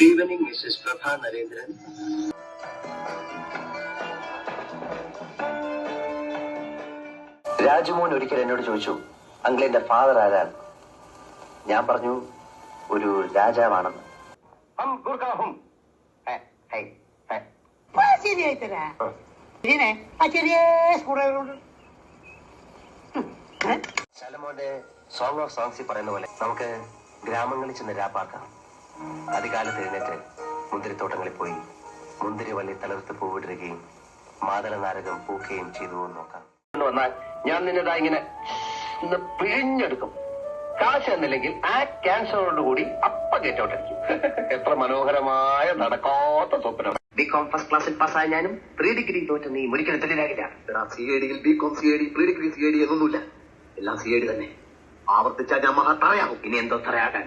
Good evening, Mrs. Prabha Narendran. Rajumon ഒരിക്കൽ എന്നോട് ചോദിച്ചു, അങ്കിളിന്റെ ഫാദർ ആരാണ്? ഞാൻ പറഞ്ഞു, ഒരു രാജാവാണെന്ന്. ശലമോന്റെ സോങ് ഓഫ് സോങ്സിൽ പറയുന്ന പോലെ നമുക്ക് ഗ്രാമങ്ങളിൽ ചെന്ന് രാപ്പാക്കാം. അധികാലത്ത് എഴുന്നേറ്റ് മുന്തിരിത്തോട്ടങ്ങളിൽ പോയി മുന്തിരി വള്ളി തളർത്ത് പൂവിടുകയും മാതള നാരകം പൂക്കുകയും ചെയ്തു നോക്കാം. വന്നാൽ ഞാൻ നിന്നതാ ഇങ്ങനെ പിഴിഞ്ഞെടുക്കും. കാശ് എന്നില്ലെങ്കിൽ ആ ക്യാൻസറോടുകൂടി അപ്പ ഗെറ്റ് ഔട്ട് അടിക്കും. എത്ര മനോഹരമായ നടക്കാത്ത സ്വപ്നം. ബികോം ഫസ്റ്റ് ക്ലാസ്സിൽ പാസ്സായ ഞാനും പ്രീ ഡിഗ്രി തോറ്റ നീ ഒരിക്കലും തൊഴിലാകില്ല. CID BCom CID pre degree CID എന്നൊന്നുമില്ല. എല്ലാം CID തന്നെ. ആവർത്തിച്ചാൽ ഞാൻ മഹാ തറയാകും. ഇനി എന്തോ തറയാകാൻ.